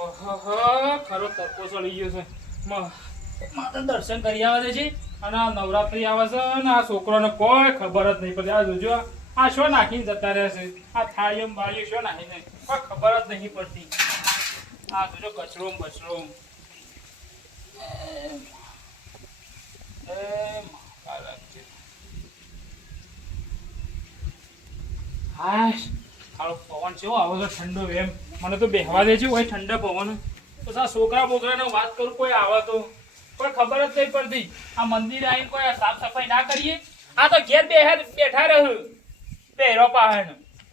ઓહો ખરો તરકો ચડી ગયો છે. માતા દર્શન કરી આવે છે અને આ નવરાત્રી આવે છે ને આ છોકરાને કોઈ ખબર જ નહીં પડતી. આ જોજો આ શું નાખીને જતા રહે છે. આ થાળીઓ બાળીઓ શું નાખીને કોઈ ખબર જ નહીં પડતી. આ જોજો કચરો બચરો. હા હાલો પવન કેવો આવે છે ઠંડો. એમ મને તો બેહવા દે છે હોય ઠંડો પવન. તો આ છોકરા બોકરાને વાત કરું કોઈ આવે તો કોઈ ખબર જ નહીં પડતી. આ મંદિરે આવીને કોઈ સાફ સફાઈ ના કરીએ. આ તો ઘેર બેઠા રહ્યું પહેરો પાહણ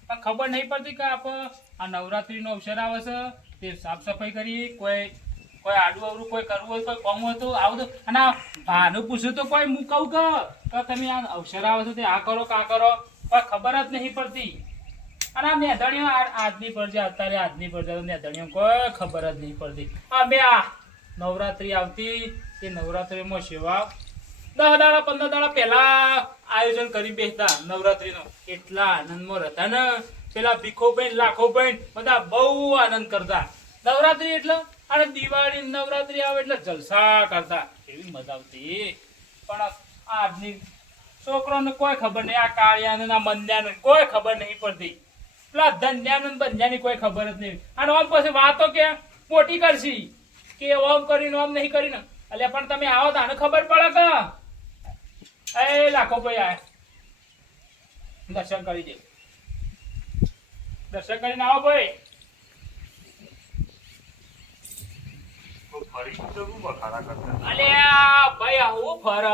પણ ખબર નહીં પડતી કે આપણે આ નવરાત્રીનો અવસર આવે છે તે સાફ સફાઈ કરીએ. કોઈ આડું અવરું કોઈ કરવું હોય કોઈ કોમ હોય તો આવું તો. અને આ ભાનું પૂછ્યું તો કોઈ હું કહું કે તમે આ અવસર આવે છે તે આ કરો કે આ કરો કોઈ ખબર જ નહીં પડતી. અને આ નેધણીઓ આજની પડશે અત્યારે આજની પડશે નેધણીઓ કોઈ ખબર જ નહીં પડતી. અમે આ નવરાત્રી આવતી તે નવરાત્રીમાં સેવા 10 દાડા 15 દાડા પહેલા આયોજન કરી બેસતા નવરાત્રીનો. એટલા આનંદમાં રહેતા ને પેલા ભીખો ભાઈ લાખો ભાઈ બધા બહુ આનંદ કરતા નવરાત્રી એટલે. અને દિવાળી નવરાત્રી આવે એટલે જલસા કરતા એવી મજા આવતી. પણ આજની છોકરાને કોઈ ખબર નહીં. આ કાળિયાને આ મંદ્યાને કોઈ ખબર નહીં પડતી. પેલા ધન્યાને બંધ્યાની કોઈ ખબર જ નહીં. અને ઓમ પછી વાતો કે મોટી કરશી કે ઓમ કરીને ઓમ નહીં કરીને. એટલે પણ તમે આવો તો આને ખબર પડે કે એ લાખો ભાઈ આ દર્શન કરી દે. દર્શન કરીને આવો ભાઈ. અલ્યા ભાઈ હું ફર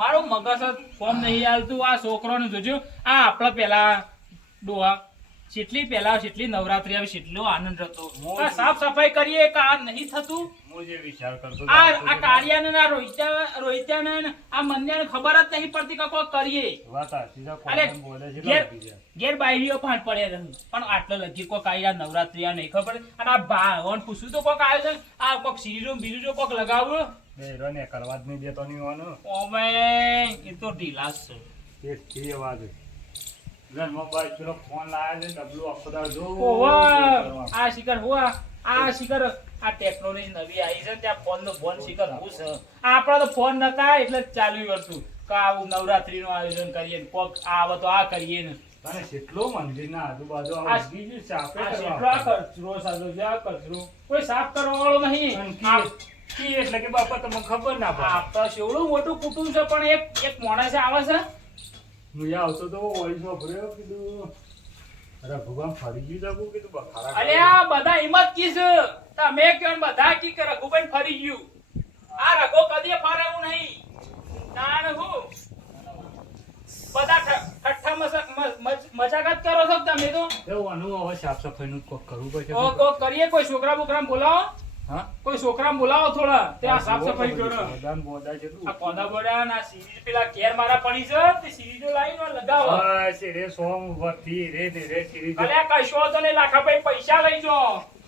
મારું મગજ ફોર્મ નહીં હાલતું. આ છોકરોને જોજો આ આપડે પેલા ડોહા જેટલી પેલા જેટલી નવરાત્રી આવી કેટલો આનંદ હતો. સાફ સફાઈ કરીએ કે આ નહીં થતું. આ કાળિયાને આ રોહિત્યાને આ મન્યાને ખબર જ નહીં પડતી કે કોઈ કરીએ. ઘેર બાયરીઓ ફાંટ પડે પણ આટલો લગી કોઈક આ નવરાત્રી આ નહીં ખબર. અને આ ભાવન પૂછ્યું તો કોઈક આવે છે આ કોઈક સીરીઝો બીજું જો કોઈક લગાવું કરવા જ નહીં દેતો નહીં. એ તો ઢીલાસ છે. આ શિખર હુઆ આ શિખર આ ટેકનોલોજી નવી આવી છે ત્યાં ફોન નો ફોન શિખર હું છે. આપડા તો ફોન નતા એટલે ચાલુ કરતું કે આવું નવરાત્રી નું આયોજન કરીએ કોક આવે તો આ કરીએ ને. કેટલો મંદિર ના આજુબાજુ કચરો કોઈ સાફ કરવા વાળો નહીં. એટલે કે બાપા તમને ખબર ના પડે. આપડા એવડું મોટું કુટુંબ છે પણ એક માણસ આવે છે. હું આવતો તો વોઇસમાં ભર્યો કીધું અરે ભગવાન ફરી ગયું તું કીધું બખાડા. અલ્યા બધા હિંમત કીસ તમે કયો બધા કી કે રઘુભાઈ ફરી ગયું. આ રઘો કદી ફરે એવું નહીં. ના હું બધા ઠઠ્ઠા મજાકત કરો છો તમે તો. એવું આનું હવે સાફ સફાઈ નું કોક કરવું પડશે. કોક કરીએ. કોઈ છોકરા બોકરા બોલાવો. હા કોઈ છોકરા બોલાવો થોડા ત્યાં સાફ સફાઈ કરો. આ કોદા બોડા ના સીરીઝ પેલા ઘેર મારા પડી છે તે સીરીઝો લાવીને લગાવો. બસ રે સોમ વતી રે રે સીરીઝ. અલ્યા કશો તો ને લાખા ભાઈ પૈસા લઈ જો.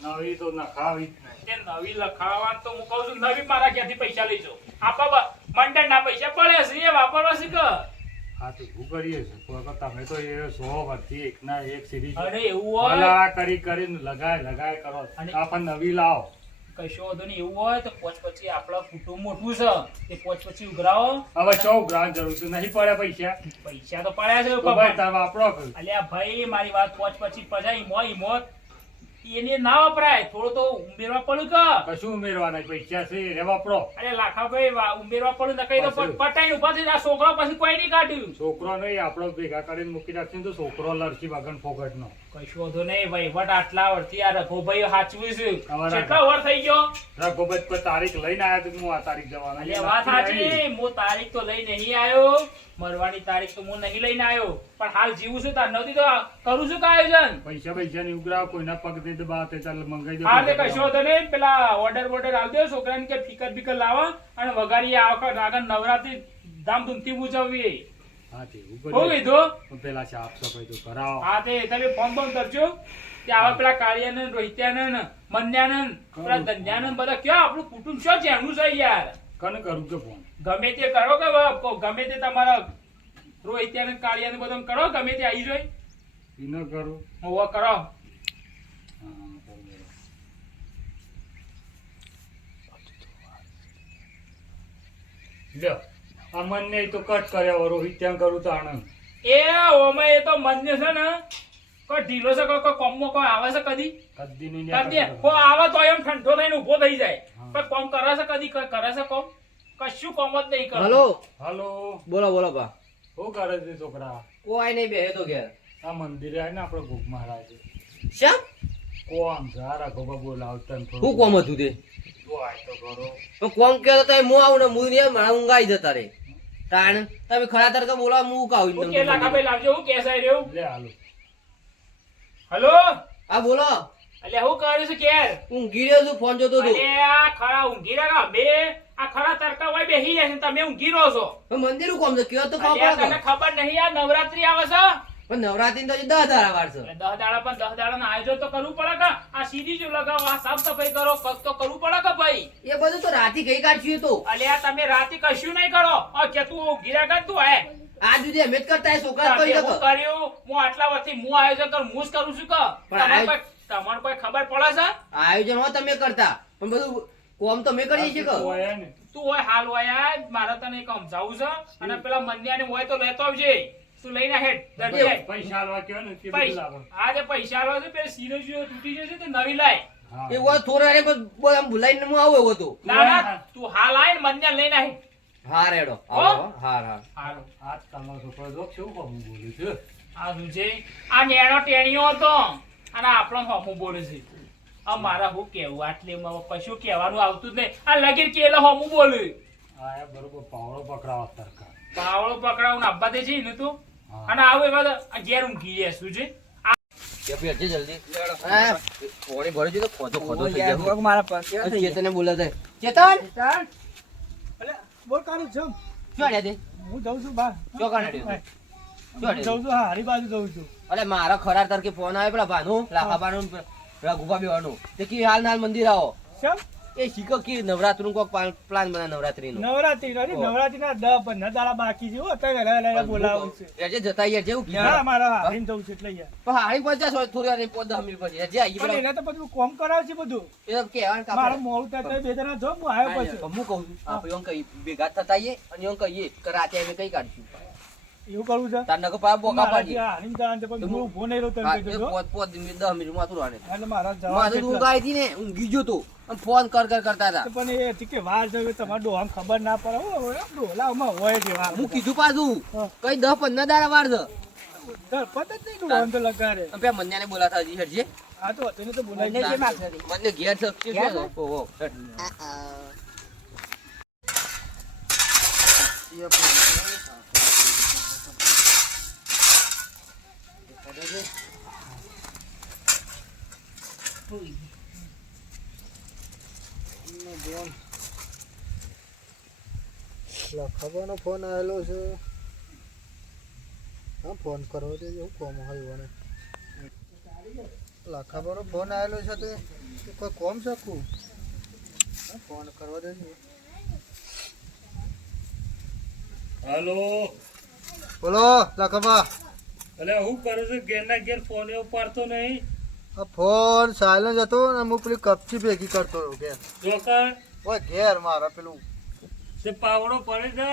નવી તો નખાવી તે નવી લખાવા તો હું કહું છું નવી મારા ઘેરથી પૈસા લઈ જો. આપા મંડળ ના પૈસા પડે છે એ વાપરવા છે કે. હા તો શું કરીએ છે તમે તો એ 100 વતી એક ના એક સીરીઝ. અરે એવું હોય કરીને લગાય કરો. આપણને નવી લાવો. કશો વાંધો નહીં. એવું હોય તો પોચ પછી આપડા કુટુંબ મોટું છે તે પોચ પછી ઉઘરાવો. હવે 100 ગ્રામ જરૂર છે નહીં પડે પૈસા. પૈસા તો પડ્યા છે ભાઈ તમે વાપરો. અલ્યા ભાઈ મારી વાત પોચ પછી પજાય ઈમોત એને ના વપરાય. થોડું તો ઉમેરવા પડ્યું કે કશું ઉમેરવાના પૈસા છે એ વાપરો. અરે લાખા ભાઈ ઉમેરવા પડ્યું ને કઈ તો પટાઈને ઉભા થઈ. આ છોકરા પછી કોઈ નહીં કાઢ્યું. છોકરો નહીં આપડો ભેગા કરીને મૂકી રાખશે તો છોકરો લડશે વગન ફોગટ નો. કશું વાંધો નહીં ભાઈ. વટ આટલા વર્ષથી આ રઘુભાઈ સાચવું છે. કેટલા વર્ષ થઈ ગયો રઘુભાઈ કોઈ તારીખ લઈને આવ્યા તો હું આ તારીખ જવાનો. વાત સાચી. હું તારીખ તો લઈ નહીં આવ્યો. મરવાની તારીખ તો હું નહીં લઈને આવ્યો પણ હાલ જીવું છું તાર નથી તો કરું છું કે આયોજન. પૈસા ની ઉઘરાવ કોઈના પગ દે તો બાત ચાલ મંગાઈ દે. હા તે કશો તો નહીં. પેલા ઓર્ડર આલ દો છોકરાને કે ફિકર બિકર લાવો અને વગાડી આ વખત આગળ નવરાત્રી ધામધૂમથી ઉજવવી. હા તે હું કીધું પેલા સાફ સફાઈ તો કરાવો. હા તે તમે ફોન ફોન કરજો કે આવા પેલા કાળિયાને રોહિત્યાને મન્યાને પેલા ધન્યાને બધા ક્યાં આપણું કુટુંબ શું છે એનું છે યાર. કને કરું કે ફોન ગમે તે કરો કે ગમે તે તમારા રોહિત્યાને કાળિયાને બધું કરો ગમે તે આવી જોઈ ઈ ન કરું હોવા કરો. લ્યો આ મને તો કટ કર્યા રોહિત ત્યાં કરું તો આનંદ એ ઓમે એ તો મન્ય છે ને કોઈ ઢીલો છે કોઈ કોમમાં કોઈ આવે છે કદી કદી નહીં કદી કોઈ આવે તો એમ ઠંડો થઈને ઊભો થઈ જાય કોઈ કોમ કરે છે કદી કોઈ કરે છે કોમ કશું કોમ જ નહીં કરે હલો હાલો બોલો બોલો બા શું કરે છે છોકરા કોઈ નહીં બેહે તો ઘેર આ મંદિરે આવે ને આપણે ભૂખ મહારાજ શા કોમ સારા ગોબા બોલાવતા ને શું કોમ હતું તે જો આય તો કરો પણ કોમ કહેતો તો હું આવું ને હું નહીં મારા ઊંઘાઈ જતા રે તાણ તમે ખરા તરકે બોલાવો હું કાવું હું કે લાખા ભાઈ લાવજો હું કે સાઈ રહ્યો લે હાલો હલો હા બોલો અલ્યા હું કર્યું છે કેર ઊંઘી રહ્યો છું ફોન જોતો હતો અરે આ ખરા ઊંઘી રહ્યા બે આ ખરા તડકા હોય બેહી જાય છે ને તમે ઊંઘી રહો છો પણ મંદિર કોમ છે કયો તો અલ્યા ખબર તને ખબર નહીં આ નવરાત્રી આવે છે પણ નવરાત્રી તો 10 દાડા વાર છે એટલે 10 દાડા પણ 10 દાડાનું આયોજન તો કરવું પડે કે આ સીધી જો લગાવો આ સાફ સફાઈ કરો કક તો કરવું પડે કે ભાઈ એ બધું તો રાતી ગઈ કાઢ્યું તો અલ્યા તમે રાતે કશું નહીં કરો આ કે તું ગીરા કર તું હે આ સુધી અમે જ કરતા એ છોકરા કરી હું શકો કર્યું હું આટલા વર્ષથી હું આયોજન કરું હું જ કરું છું કે તમને કોઈ ખબર પડે છે આયોજન હોય તમે કરતા પણ બધું કોમ તો મેં કરીએ છીએ કે હોય ને તું હોય હાલ હોય યાર મારે તને એક સમજાવું છે અને પેલા મંદિયાને હોય તો લેતો આવજે તું લઈને હેડ જલ્દી હેડ પૈસા આલવા કયો ને તે બધું પૈસા લાવો આ જે પૈસા આલો છે પેલી સીરો જો તૂટી જશે તો નવી લાય હા એ હોય થોડા રે બોલ આમ ભૂલાઈને હું આવું એવો તો ના ના તું હાલ આય ને મંદિયા લઈને આય હા રેડો હો? હા હા હાલો આજ કાલનો છોકરો જો કેવું કમ બોલે છે આ શું છે આ નેનો ટેણીઓ હતો અને આપણો હોમું બોલે છે આ મારા હું કેવું આટલે કશું કહેવાનું આવતું જ નહીં આ લગીર કે એટલે હોમું બોલે આ બરોબર પાવડો પકડાવા તરકા પાવડો પકડાવું આબ્બા દે છે ને તું હા. અને આવું એમાં તો ઘેર ઊંઘી જાય શું છે કે પેટજે જલ્દી હા પાણી ભરી દીધો ખોદો થઈ ગયો મારા પાસે ચેતને બોલાવતા ચેતન અલે બોલ કારું છું શું આડ્યા તે હું જઉં છું બહાર શું કાઢ્યો હું શું જઉં છું હા હારી બાજુ જઉં છું અરે મારા ખરાર તરકે ફોન આવે પેલા ભાનું લાખાબાનું રઘુભા બેવાનું તે કી હાલ નાલ મંદિર આવો કેમ એ શીખો કી નવરાત્રીનું કોક પ્લાન બના નવરાત્રીનું નવરાત્રી નવરાત્રી ના 10-15 દાડા બાકી છે હો અત્યારે વહેલા બોલાવું છે એટલે જતા યાર જેવું ના મારા હારીને જવું છે એટલે યાર પણ હારી 50 હોય થોડી વાર 10 મિનિટ પછી જે આઈ પણ પેલા એને તો બધું કોમ કરાવશે બધું એ તો કહેવાનું કાપડ મારું મોડું થાય તો બે જણા જો હું આવ્યો પછી હું કહું છું આપણે એમ કઈ ભેગા થતા આઈએ અને એમ કહીએ કે રાતે અમે કઈ કાઢશું એવું કરવું છે તાર નકો પા બોકા પાડી હારીને જવાનું છે પણ હું ઊભો નહીં રહું તને કીધું છો. પોત 10 મિનિટ માં તું એટલે મારા મારે જવાનું ઊંઘ આવી હતી ને ઊંઘી ગયો તો અને ફોન કરતા હતા પણ એ ઠીક છે વાર જોયું તમારે ડોહામ ખબર ના પડે હો ડોલામાં હોય છે વાર હું કીધું પાછું હા. કઈ 10-15 દાડા વાર છે પતા જ નહીં ડોહામ તો લગાડે અને પેલા મન્યાને બોલાતા હજી હેડજે આ તો તેને તો બોલાવી છે મને ઘેર છે કે શું છે? ઓહો હેડ. લખાવાનો ફોન આવેલો છે હા ફોન કરવો છે એવું કોમ હોય મને લખાવાનો ફોન આવેલો છે તે કોઈ કોમ શકું હા ફોન કરવો દે હાલો બોલો લખાબા અલે હું કરું છું ઘેર ના ઘેર ફોન એવો પાડતો નહીં આ ફોન સાયલન્સ હતો ને હું પેલી કપચી ભેગી કરતો હતો ઘેર જોકર ઓય ઘેર મારા પેલું તે પાવડો પડે છે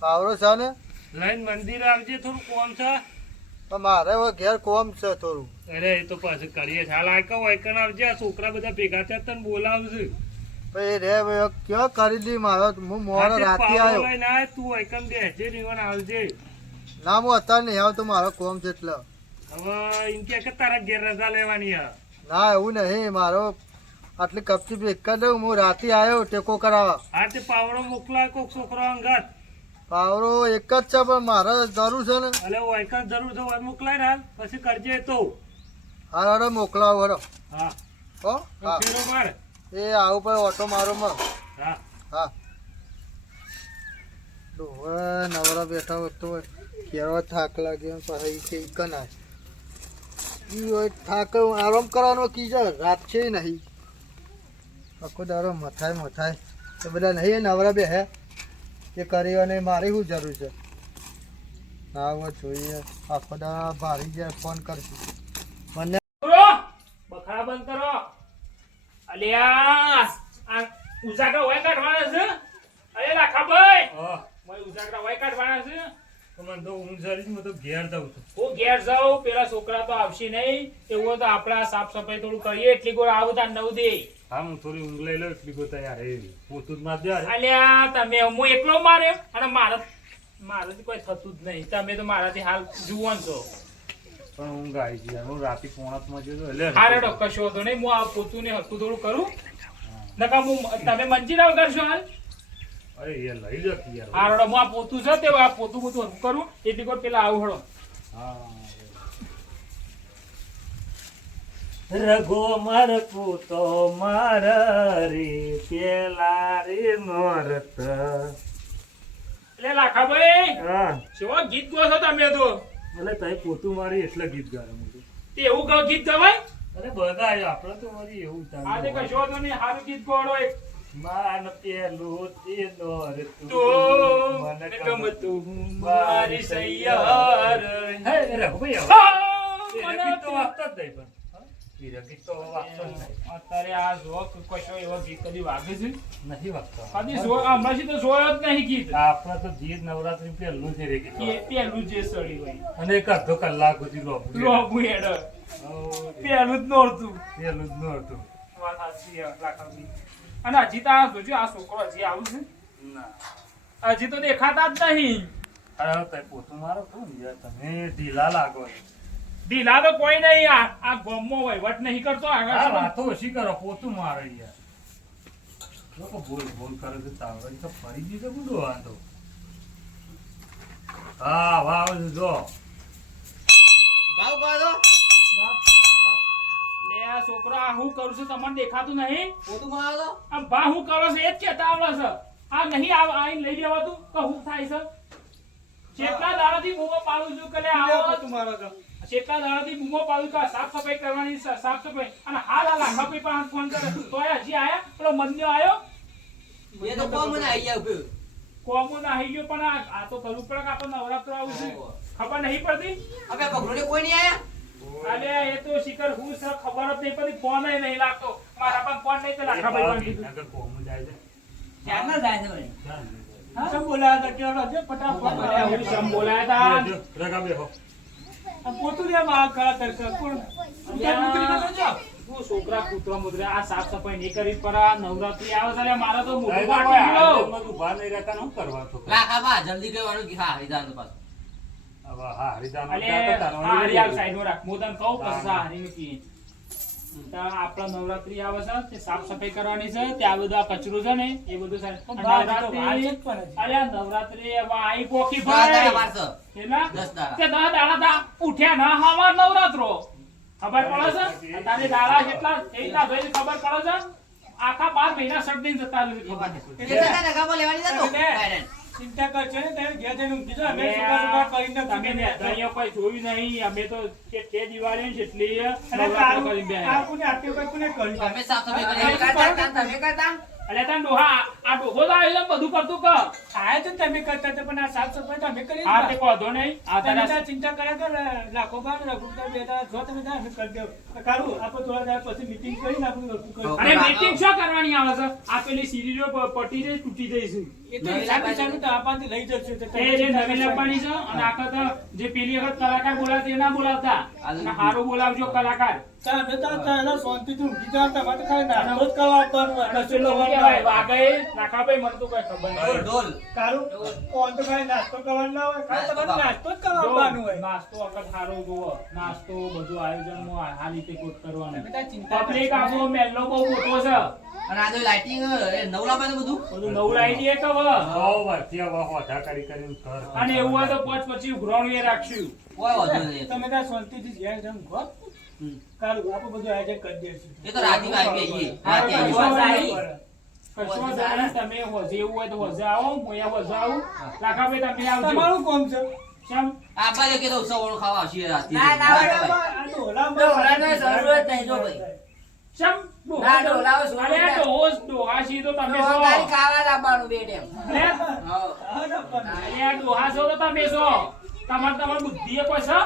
પાવરો છે ને લઈને મંદિર આવજે થોડું કોમ છે પણ મારે હવે ઘેર કોમ છે થોડું અરે એ તો પાછું કરીએ છે હાલ આકા વાયકણ આવજે આ છોકરા બધા ભેગા થયા તને બોલાવશે પછી રે ભાઈ ક્યાં કરી દી મારો હું મોડો હા, તે રાતે પાવડો આવ્યો લઈને આય તું વાયકણ બેસજે રીવણ આવજે ના હું અત્યારે નહીં આવતો મારો કોમ છે એટલે હવે એમ કે તારા ઘેર રજા લેવાની હે ના એવું નહીં મારો આટલી કપચી ભેગ કરી દઉં હું રાતે આવ્યો ટેકો કરાવવા હા તે પાવડો મોકલાય કોક છોકરો અંગત પાવરો એક જ છે પણ મારે જરૂર છે ને એટલે વાયકણ જરૂર છે હોય મોકલાય ને હાલ પછી કરજે તો હાર હારો મોકલાવો હરો હા હો હા ફેરો માર એ આવું પડે ઓટો મારો માં હા હા ડોહે નવરા બેઠા હોય તો કેવા થાક લાગે પછી કે કનાય ઈ હોય થાક આરામ કરવાનો કીજો રાત છે નહીં આખો દારો મથાય તો બધા નહીં નવરા બે હે એ કરી અને મારી શું જરૂર છે ના હવે જોઈએ આખો દાડા ભારી જાય ફોન કરશું મને કરો બખડા બંધ કરો અલ્યા આ ઉજાગર હોય કાઢવાના છે અરે લાખાભાઈ હા મોય ઉજાગરા વાય કાઢવાના છે તો મને તો ઊંઘ સારી છે, હું તો ઘેર જાઉં છું. હું ઘેર જાઉં પેલા છોકરા તો આવશે નહીં એવું તો આપડા સાફ સફાઈ થોડું કરીએ એટલી ગોળ આવું તાર નવ દે હા હું થોડી ઊંઘ લઈ લઉં એટલી ગોતા યાર એ પોતું જ માર દે યાર. અલ્યા તમે હું એકલો માર્યો અને મારાથી કોઈ થતું જ નહીં તમે તો મારાથી હાલ જુવાન છો પણ ઊંઘ આવી ગઈ યાર. હું રાતે પોણામાં ગયો તો એટલે હારે કશો હતો નહીં હું આ પોતું ને હસતું થોડું કરું નકા હું તમે મંજીરા વગર છો હાલ અરે એ લઈ જતી યાર. હારડો હું આ પોતું છે તે આ પોતું બધું હસું કરું એટલી કોઈ પેલા આવું હળો હા રઘો માર પૂતો માર રે પેલા રે નોરત. એટલે લાખાભાઈ હા કેવા ગીત ગો છો તમે તો એટલે તઈ પોતું મારી એટલે ગીત ગાય હું. તે એવું ગીત ગવાય અરે બધા આપણે તો વળી એવું આજે કશો હતો નહીં સારું ગીત ગોળો એક માન પેલું તે નોરત તો મને ગમતું મારી સૈયાર હે રઘો ભાઈ આ, મને ગીત તો વાગતો જ નહીં પણ હા? એ ગીત તો વાગતો જ નહીં. અત્યારે આ જો કશો એવો ગીત કદી વાગે છે નથી વાગતો. કદી જો હમણાંથી તો જોયો જ નહીં ગીત આપણે તો જીત નવરાત્રી પહેલું છે રે ગીત. એ પેલું જે સડી હોય અને એક અડધો કલાક સુધી લોબુ લોબુ હેડ પેલું જ નહોતું પેલું જ નહોતું. વાત સાચી છે, લાખાભાઈ. અને હજી તો આ જોજો આ છોકરો હજી આવું છે ના હજી તો દેખાતા જ નહીં અરે તઈ પોતું મારો તો ને યાર તમે ઢીલા લાગો છો. ઢીલા તો કોઈ નહીં આ ગોમમાં વહીવટ નહીં કરતો આ આગળ વાતો ઓછી કરો પોતું મારે યાર. લોકો બોલ બોલ કરે છે તાવડી તો ફરી ગઈ છે બધું આ તો. હા વાવ જો ભાવ કહો તો લે આ છોકરો આ હું કરું છું તમને દેખાતું નહીં પોતું મારો તો આ બા હું કરો છે એ જ કહેતા આવડે છે આ નહીં આઈને લઈ જવાતું તો હું થાય છે કેટલા દાડાથી બૂમો પાડું છું કે આવો તમારો તો કેટલા દાડાથી બૂમો પાડું કે સાફ સફાઈ કરવાની છે, સાફ સફાઈ અને હાલ આ લાખાભાઈ પાસે ફોન કરે તોય હજી આયા પેલો મંદિર આવ્યો એ તો કોમ મને આઈ ગયા ઉભી. કોમો ના આવી ગયો પણ આ તો કરવું પડે કે આપણે નવરાત્ર આવું છે ખબર નહીં પડતી હવે પગલોને કોઈ નહીં આયા અલે એ તો શિખર હું છે ખબર જ નહીં પડતી ફોન નહીં લાગતો મારા પાસે ફોન નહીં તો લાખાભાઈ પાસે કીધું. નગર કોમ જાય છે ક્યારના જાય છે મને ક્યાં સમ બોલાયા હતા કેવડો છે ફટાફટ અરે હું સમ બોલાયા જો, રગા બેહો. આ પોતું લે માં કરા તરકા કોણ તા ઉતરી નતો જો હું છોકરા કૂતરા મુદ્રા આ સાફ સફાઈ નહીં કરી પર આ નવરાત્રી આવે છે એટલે મારા તો મોઢું નહીં તો ફાટી કોઈ ગયું. હાથમાં ઊભા નહીં રહેતા ને શું કરવા તો? લાખા બા જલ્દી કહેવાનું કે હા હરિદાન પાછું હવે હા હરિદાન અલે કરતા આ હરિયાળ સાઈડમાં રાખ હું તને કહું પછી આ હરીને કીએ. તો આપણા નવરાત્રી આવે છે તે સાફ સફાઈ કરવાની છે ત્યાં બધું આ કચરો છે ને એ બધું સાફ- પણ બહાર તો વાર છે નવરાત્રી જ પણ હજી. અરે આ નવરાત્રી હવે આઈ પોકી દસ દાડા ભાઈ વાર છે. કેટલા? 10 દાડા. તે 10 દાડા તા ઉઠ્યા ના હવાર નવરાત્રો ખબર પડે છે તારે દાડા કેટલા એટલા જોઈને ખબર પડે છે આખા 12 મહિના સડદીને જતા રહે છે ખબર નહીં. કેટલા ટકા પર લેવાની જતો એટલે બાયડન. ચિંતા કરશો ને તમે ઘેર જઈને ઊંઘી જાઓ. અમે અમે સુકા સુકા કરીને તમે ને બેઠા. અહીંયા કોઈ જોયું નહીં અમે તો તે દિવાળી ને એટલી અને નવરાત્ર કરીને બેહ્યા. આ કોને આપ્યું કોઈ કોને કર્યું તમે સાફ સફાઈ તમે કરી કરતા તમે કરતા અલે તાન ડોહા આ ડોહો તો આયો છે બધું કરતું કર આયા તો તમે કરતા હતા પણ આ સાફ સફાઈ તો અમે કરી જ આ ના. તે કોધો નહીં આ તમે તારા ત્યાં ચિંતા કર્યા કર લાખો બાર રઘુતા બેટા જો તમે ત્યાં અમે કરી દેવ કારું આપણે થોડા દાડા પછી મીટિંગ કરીને આપણે વસ્તુ કરીશું. અને મીટિંગ શું કરવાની આવે છે આ પેલી સીરીઝો પટી જઈ તૂટી જઈ છે એ તો હિસાબ હિસાબનું તો આપણને લઈ જશે તો તમે એ જે ચિંતા નવી કરશો લખવાની છે અને આખા તો જે પેલી વખત કલાકાર બોલાવતા એ ના બોલાવતા અને હારું બોલાવજો કલાકાર તો અમે તો પહેલા શાંતિથી ઊંઘી જાઓ. તમારે તો ખાલી નાસ્તો જ કરવા આપવાનો, અને રસોઈ પેલો કરવાનો. કહેવાય વાઘે નાખાભાઈ મને તો કઈ ખબર ઢોલ નહીં ઢોલ કારું કોણ તો ખાલી નાસ્તો કરવાનો ના હોય ખાલી તમારે નાસ્તો જ કરવા જો, આપવાનું હોય. નાસ્તો વખત સારો જુઓ નાસ્તો બધું આયોજન આ રીતે કોટ કરવાનું તમે ત્યાં ચિંતા પબ્લિક કરશો આપણો મહેલો બહુ મોટો છે અને આ જો લાઇટિંગ એ નવલામાં બધું બધું નવું લાવી દઈએ કે હવે હો વાથી હવે હોધા કરી કરીને કર. અને એવું હોય તો પછી ઉઘરાણું એ રાખશું કોઈ વાંધો નહીં. તમે ત્યાં શાંતિથી ઘેર જઈને ઊંઘો. હમ. કારું આપણે બધું આયોજન કરી દઈશું. એ તો રાતે આવી ગઈ રાતે આવી બરાબર. ગઈ. કશો જાણે તમે હોજે એવું હોય તો હોજે આવો હું અહીંયા હોજે આવું લાખાભાઈ તમે આવજો તમારું કોમ છે ચમ આ બાજુ કે તો સવાણું ખાવા આવશે રાતે ના, ના, આ ઢોલામાં ઢોલાનો જરૂર જ નહીં જો ભાઈ. ચમ ના, ડોલાવો શું અરે નહીં. ડોહો ડોહા છી તો તમે તો છો તારી ખાવા જ આપવાનું બે ટાઈમ. અરે હા. હા, ના, પણ અરે ડોહા છો તો તમે છો તમારી બુદ્ધિ એ કોઈ છે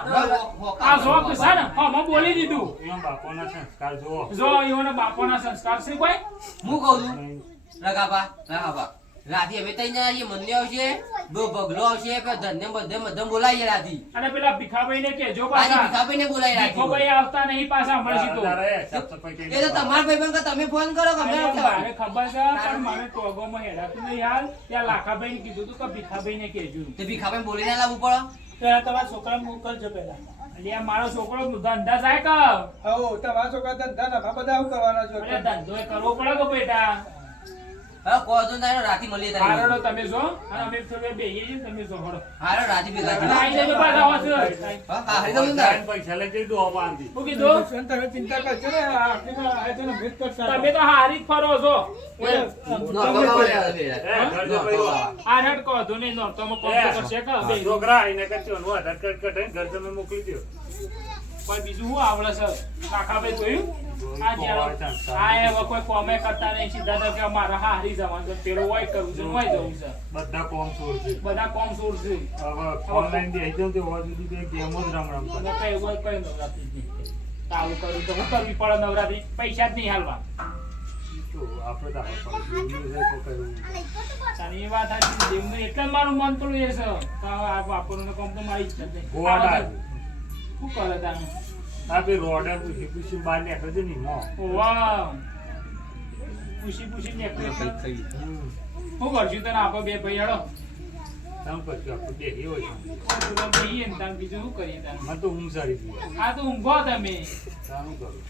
હોકા. આ શોખ છે ને હા મેં બોલી દીધું એમાં બાપોના સંસ્કાર જુઓ. જો એઓના બાપોના સંસ્કાર છે કોઈ હું કહું છું રગાબા રગાબા રાતે અમે તઈ ના આવીએ મંદિર આવશે ભગલો આવશે કે ધન્ય બધે બોલાવીએ રાતે અને પેલા ભીખાભાઈ ને કેજો આજે પાછા ભીખાભાઈને બોલાવી ભીખોભાઈ રાતે આવતા નહીં પાછા હમણાં તો તારે સાફ સફાઈ કરી એ તો તમારા ભાઈબંધ કે તમે ફોન કરો કે અમને અરે નથી મારે કહેવાનું. ખબર છે પણ મારે ટોગોમાં હેરાતું નહીં હાલ ત્યાં લાખાભાઈ ને કીધું તું કે ભીખાભાઈ ને કેજો તે ભીખાભાઈને બોલીને લાવવું પડે પેલા તમારા છોકરાને મોકલજો પેલા એટલે મારો છોકરો ધંધા થાય કે હો તમારા છોકરા ધંધા ના બધા શું કરવાના છો અરે ધંધો એ કરવો પડે કે બેટા હવે કહો તો તારે રાતે મળીએ તારે હારડો તમે જો અને અમે થોડે બેહીએ છીએ તમે જો હળો હાલો રાતે ભેગા અને થઈએ. આઈ જજો પાછા આવશે હા હરી દઉં ને તારે. પૈસા લઈ જઈ દો બાંધી શું કીધું તમે ચિંતા કરશો ને આખી તો આ છે ને ભેટ કરતા તમે તો હારી જ ફરો છો નો, તો બોલે હવે. ઘર જો ભાઈ આ રડ કહો તો નહીં નો તમે કોમ તો કરશે કે બે છોકરા એને કરજો નો આધાર કાર્ડ કઢાઈને ઘર તમે મોકલી દો પણ બીજું શું આવડે છે કાકાભાઈ જોયું આ જ્યારે આ એવા કોઈ કોમે કરતા નહીં સીધા તો કે મારે હારી જવાનું છે પેલો હોય કરવું છે હોય જવું છે બધા કોમ છોડ છે બધા કોમ સોર છે હવે ઓનલાઈન દે જાવ તો ઓર સુધી બે ગેમ જ રમ કરે અને કઈ હોય કઈ નવરાત્રી જ નહીં તાવું કરું તો હું કરવી પડે નવરાત્રી પૈસા જ નહીં હાલવા તો આપણે તો આપણે છે તો કર્યું તારી એ વાત સાચી દેવનું એટલે જ મારું મન થોડું એ છે તો આ વાપરવાનું કામ તો મારી ઈચ્છા જ નહીં ગોવાડા. શું કરે તારે આ બે રોડે પૂછી પૂછી બહાર નીકળે છે ને મો વાહ પૂછી પૂછી નીકળે શું કરશું તને આપો બે ભાઈ હેડો કામ કરજો આપણે બે એ હોય છે તો બહીએ ને તારે બીજું શું કરીએ તારે મને તો ઊંઘ સારી ગઈ આ તો ઊંઘો તમે સારું કરું